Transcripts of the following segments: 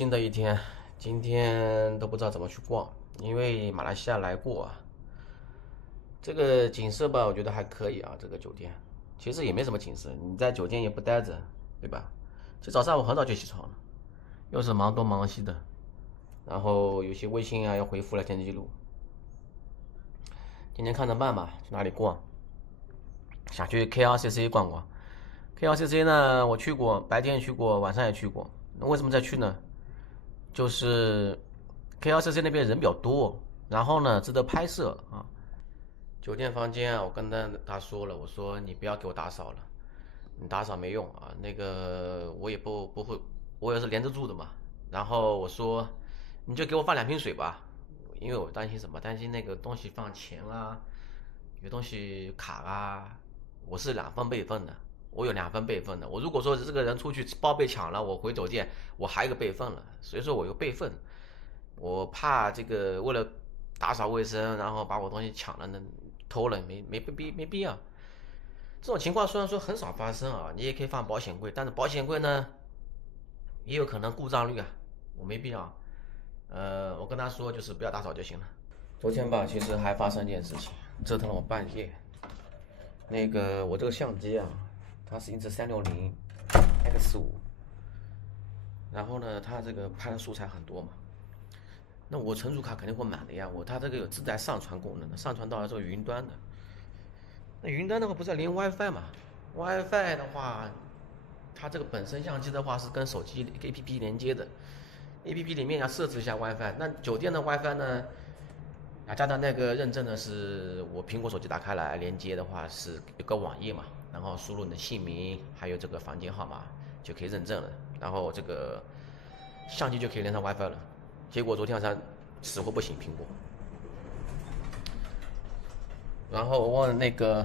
新的一天，今天都不知道怎么去逛，因为马来西亚来过啊。这个景色吧，我觉得还可以啊。这个酒店其实也没什么景色，你在酒店也不待着，对吧？其实早上我很早就起床了，又是忙东忙西的，然后有些微信啊要回复聊天记录。今天看着办吧，去哪里逛？想去 KLCC 逛逛。KLCC 呢，我去过，白天也去过，晚上也去过。那为什么再去呢？就是 KLCC 那边人比较多，然后呢值得拍摄啊。酒店房间啊，我跟他说了，我说你不要给我打扫了，你打扫没用啊。那个我也不会，我也是连着住的嘛。然后我说你就给我放2瓶水吧，因为我担心什么？担心那个东西放钱啊，有东西卡啊。我是2份备份的，我有2份备份的。我如果说这个人出去包被抢了，我回酒店我还有一个备份了，所以说我有备份。我怕这个为了打扫卫生，然后把我东西抢了呢，偷了没必要。这种情况虽然说很少发生啊，你也可以放保险柜，但是保险柜呢也有可能故障率啊，我没必要。我跟他说就是不要打扫就行了。昨天吧，其实还发生一件事情，折腾了我半夜。那个我这个相机啊，它是英姿360 X5，然后呢，它这个拍的素材很多嘛，那我存储卡肯定会满的呀。它这个有自带上传功能的，上传到这个云端的。那云端的话不是要连 WiFi 嘛？WiFi 的话，它这个本身相机的话是跟手机 APP 连接的，APP 里面要设置一下 WiFi。那酒店的 WiFi 呢？雅加达那个认证呢，是我苹果手机打开来连接的话是有个网页嘛，然后输入你的姓名还有这个房间号码就可以认证了，然后这个相机就可以连上 WiFi 了。结果昨天晚上死活不行，苹果。然后我问那个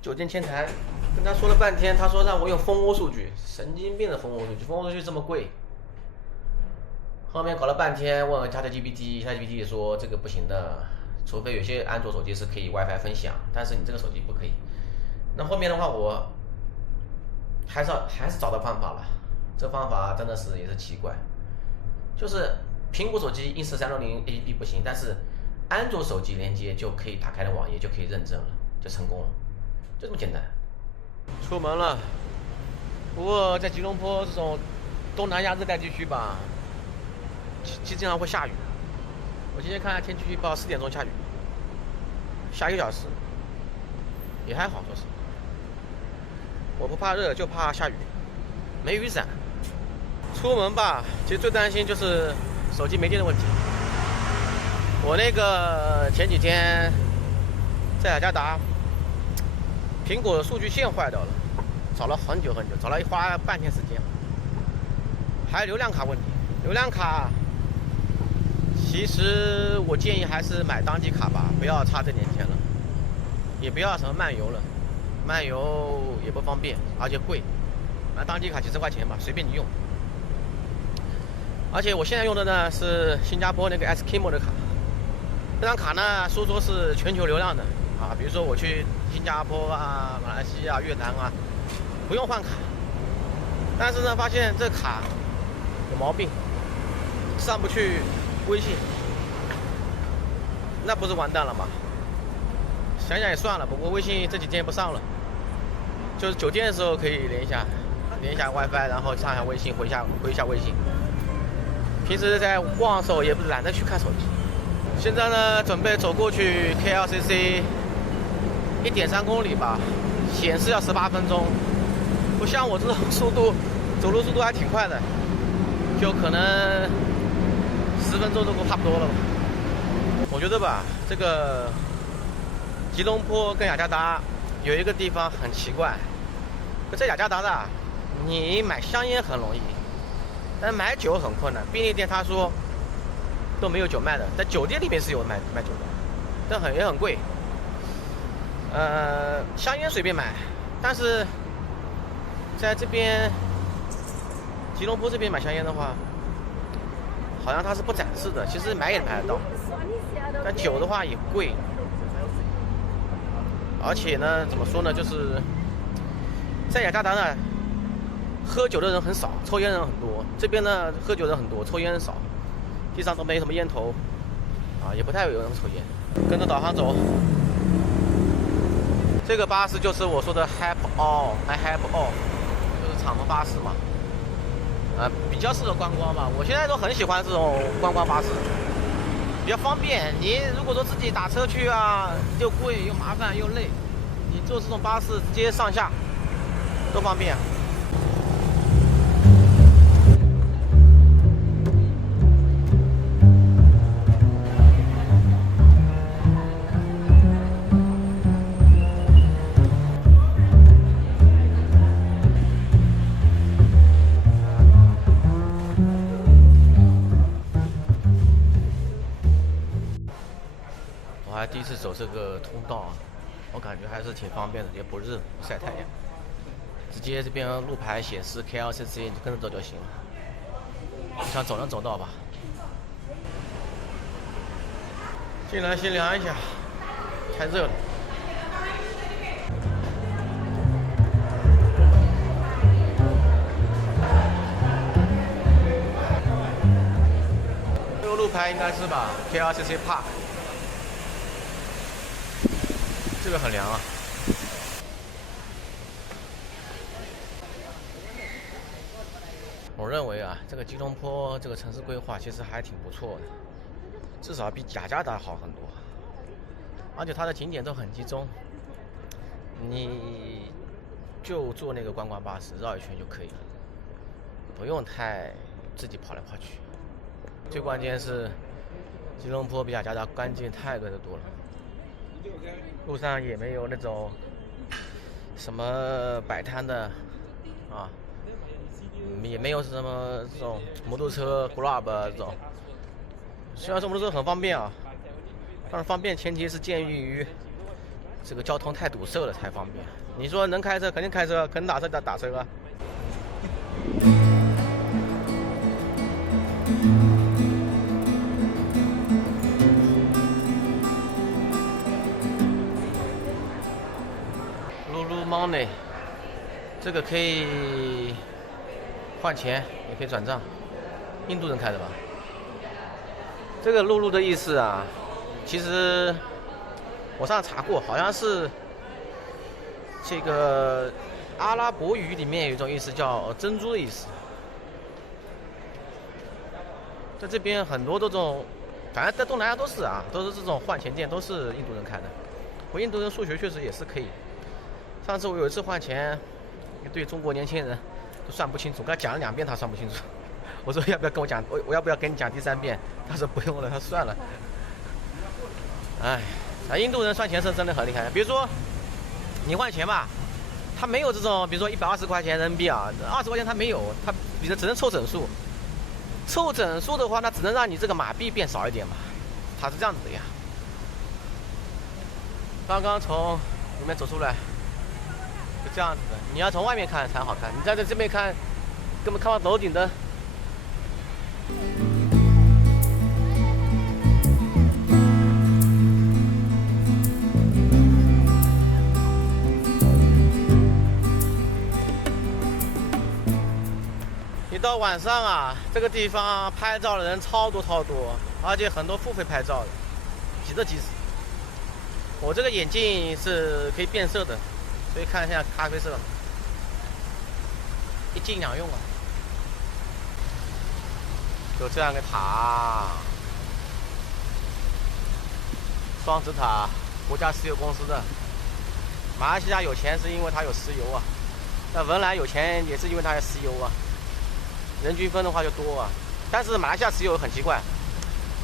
酒店前台，跟他说了半天，他说让我用蜂窝数据，神经病的蜂窝数据，蜂窝数据这么贵。后面搞了半天问ChatGPT 说这个不行的，除非有些安卓手机是可以 WiFi 分享，但是你这个手机不可以。那后面的话我还是找到方法了，这方法真的是也是奇怪，就是苹果手机英姿360 APP 不行，但是安卓手机连接就可以打开的网页就可以认证了，就成功了，就这么简单。出门了，不过在吉隆坡这种东南亚热带地区吧，经常会下雨。我今天看下天气预报，4点钟下雨，下1个小时，也还好，说是。我不怕热，就怕下雨，没雨伞。出门吧，其实最担心就是手机没电的问题。我那个前几天在雅加达，苹果的数据线坏掉了，找了很久，花了半天时间。还有流量卡问题，流量卡。其实我建议还是买当季卡吧，不要差这点钱了，也不要什么漫游了，漫游也不方便，而且贵。买当季卡几十块钱吧，随便你用。而且我现在用的呢是新加坡那个 Eskimo 的卡，这张卡呢说是全球流量的啊，比如说我去新加坡啊、马来西亚、越南啊，不用换卡。但是呢，发现这卡有毛病，上不去微信，那不是完蛋了吗？想想也算了，不过微信这几天也不上了，就是酒店的时候可以连一下 WiFi， 然后上下微信，回一下微信。平时在逛的时候也不懒得去看手机。现在呢，准备走过去 KLCC 1.3公里吧，显示要18分钟，不像我这种速度，走路速度还挺快的，就可能10分钟都差不多了吧。我觉得吧，这个吉隆坡跟雅加达有一个地方很奇怪，在雅加达的，你买香烟很容易，但买酒很困难。便利店他说都没有酒卖的，在酒店里面是有卖酒的，但也很贵。香烟随便买，但是在这边吉隆坡这边买香烟的话，好像它是不展示的，其实买也买得到。但酒的话也贵，而且呢，怎么说呢，就是在雅加达呢，喝酒的人很少，抽烟人很多。这边呢，喝酒人很多，抽烟人少，地上都没什么烟头，啊，也不太有人抽烟。跟着导航走，这个巴士就是我说的 Hype All，I Hype All， 就是敞篷巴士嘛，比较适合观光吧。我现在都很喜欢这种观光巴士，比较方便。你如果说自己打车去啊，又贵又麻烦又累，你坐这种巴士直接上下都方便。我还第一次走这个通道啊，我感觉还是挺方便的，也不热不晒太阳。直接这边路牌显示 KLCC， 你跟着走就行了。想走能走到吧？进来先量一下，太热了。这个路牌应该是吧 ？KLCC Park。这个很凉啊。我认为啊，这个吉隆坡这个城市规划其实还挺不错的，至少比雅加达好很多，而且它的景点都很集中，你就坐那个观光巴士绕一圈就可以了，不用太自己跑来跑去。最关键是吉隆坡比雅加达干净太多了，路上也没有那种什么摆摊的啊。也没有什么这种摩托车 Grab 这种，虽然说摩托车很方便啊，但是方便前提是鉴于这个交通太堵塞了才方便。你说能开车肯定开车，能打车打车啊。Lulumoney 这个可以换钱也可以转账，印度人开的吧？这个露露的意思啊，其实我上次查过，好像是这个阿拉伯语里面有一种意思叫珍珠的意思。在这边很多这种，反正在东南亚都是啊，都是这种换钱店，都是印度人开的。我印度人数学确实也是可以。上次我有一次换钱，对中国年轻人都算不清楚，跟他讲了2遍他算不清楚。我说要不要跟我讲，我要不要跟你讲第3遍？他说不用了，他算了。哎，印度人算钱是真的很厉害。比如说你换钱吧，他没有这种，比如说120块钱人民币啊，20块钱他没有，他比如只能凑整数。凑整数的话，那只能让你这个马币变少一点嘛，他是这样子的呀。刚刚从里面走出来，就这样子的。你要从外面看才好看，你在这边看，根本看不到楼顶的。一到晚上啊，这个地方拍照的人超多，而且很多付费拍照的，挤得挤死。我这个眼镜是可以变色的，所以看一下咖啡色，一镜两用啊。有这样个塔，双子塔，国家石油公司的。马来西亚有钱是因为它有石油啊，那文莱有钱也是因为它有石油啊。人均分的话就多啊，但是马来西亚石油很奇怪，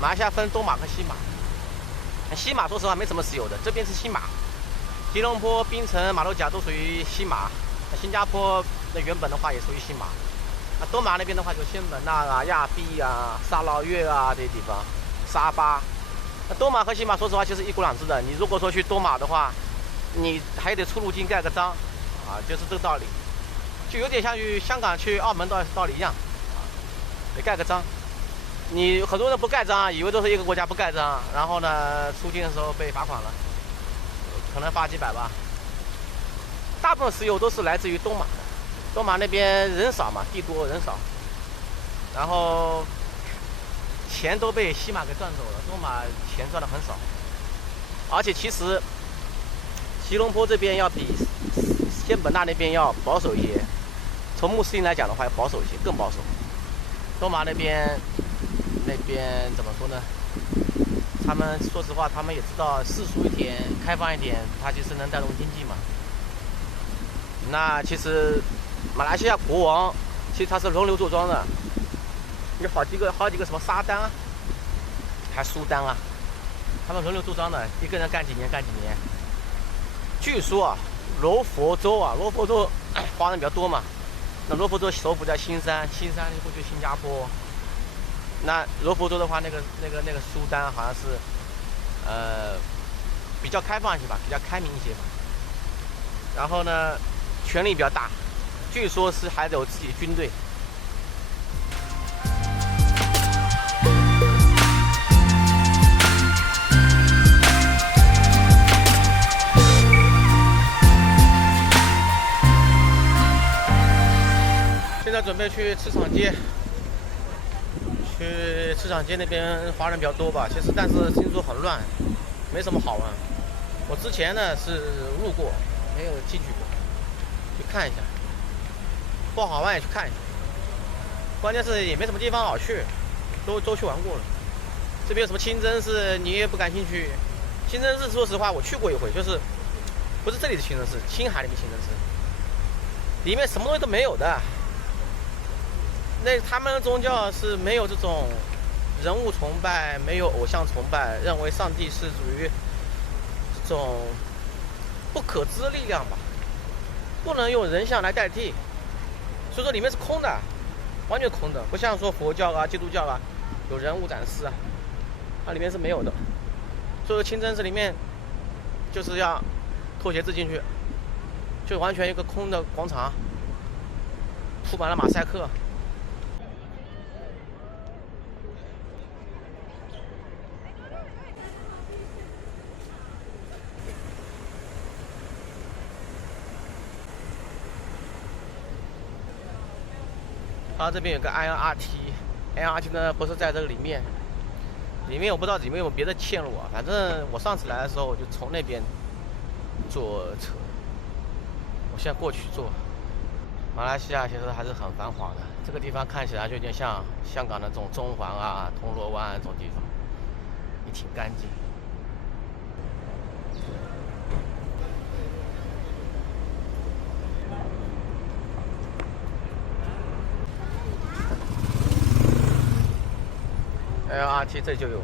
马来西亚分东马和西马。西马说实话没什么石油的，这边是西马，吉隆坡、槟城、马六甲都属于西马，新加坡那原本的话也属于西马。东马那边的话就仙本那啊、亚庇啊、沙捞越啊这些地方，沙巴。东马和西马说实话其实一国两制的，你如果说去东马的话，你还得出入境盖个章，啊，就是这个道理，就有点像去香港去澳门道理一样，得盖个章。你很多人不盖章，以为都是一个国家不盖章，然后呢出境的时候被罚款了，可能罚几百吧。大部分石油都是来自于东马的，多玛那边人少嘛，地多人少，然后钱都被西马给赚走了，多玛钱赚的很少。而且其实吉隆坡这边要比仙本那那边要保守一些，从穆斯林来讲的话要保守一些，更保守。多玛那边怎么说呢？他们说实话，他们也知道世俗一点、开放一点，它其实能带动经济嘛。那其实马来西亚国王其实他是轮流坐庄的，有好几个什么沙丹啊，还苏丹啊，他们轮流坐庄的，一个人干几年。据说啊，罗佛州华人比较多嘛，那罗佛州首府在新山，新山过去新加坡。那罗佛州的话，那个苏丹好像是，比较开放一些吧，比较开明一些吧。然后呢，权力比较大，据说是还有自己的军队。现在准备去市场街。去市场街那边华人比较多吧，其实但是听说很乱，没什么好玩。我之前呢是路过，没有进去过，去看一下，不好玩也去看一下。关键是也没什么地方好去，都去玩过了。这边有什么清真寺你也不感兴趣？清真寺说实话我去过一回，就是不是这里的清真寺，青海那边清真寺，里面什么东西都没有的。那他们的宗教是没有这种人物崇拜，没有偶像崇拜，认为上帝是属于这种不可知的力量吧，不能用人像来代替，所以说里面是空的，完全空的，不像说佛教啊、基督教啊有人物展示啊，它里面是没有的。所以说清真寺里面就是要脱鞋子进去，就完全一个空的广场，铺满了马赛克。它这边有个 ILRT 呢不是在这个里面我不知道里面有别的线路啊，反正我上次来的时候我就从那边坐车，我现在过去坐。马来西亚其实还是很繁华的，这个地方看起来就有点像香港的这种中环啊、铜锣湾这种地方，也挺干净。LRT 这就有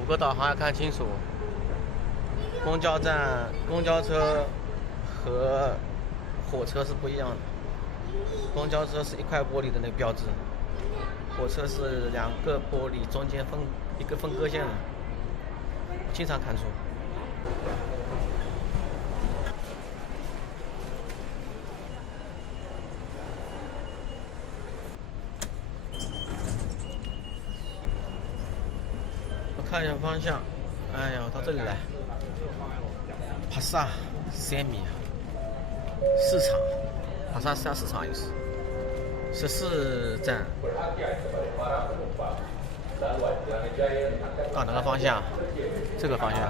5个导航，要看清楚。公交站、公交车和火车是不一样的。公交车是1块玻璃的那个标志，火车是2个玻璃中间一个分割线的，经常看错。看一下方向，哎呀，到这里来，帕萨3米市场，帕萨3市场就是14站。到哪个方向？这个方向。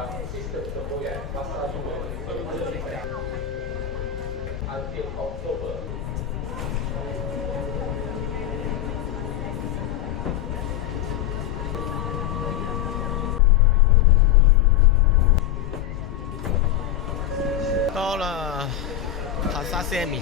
到了帕萨3米。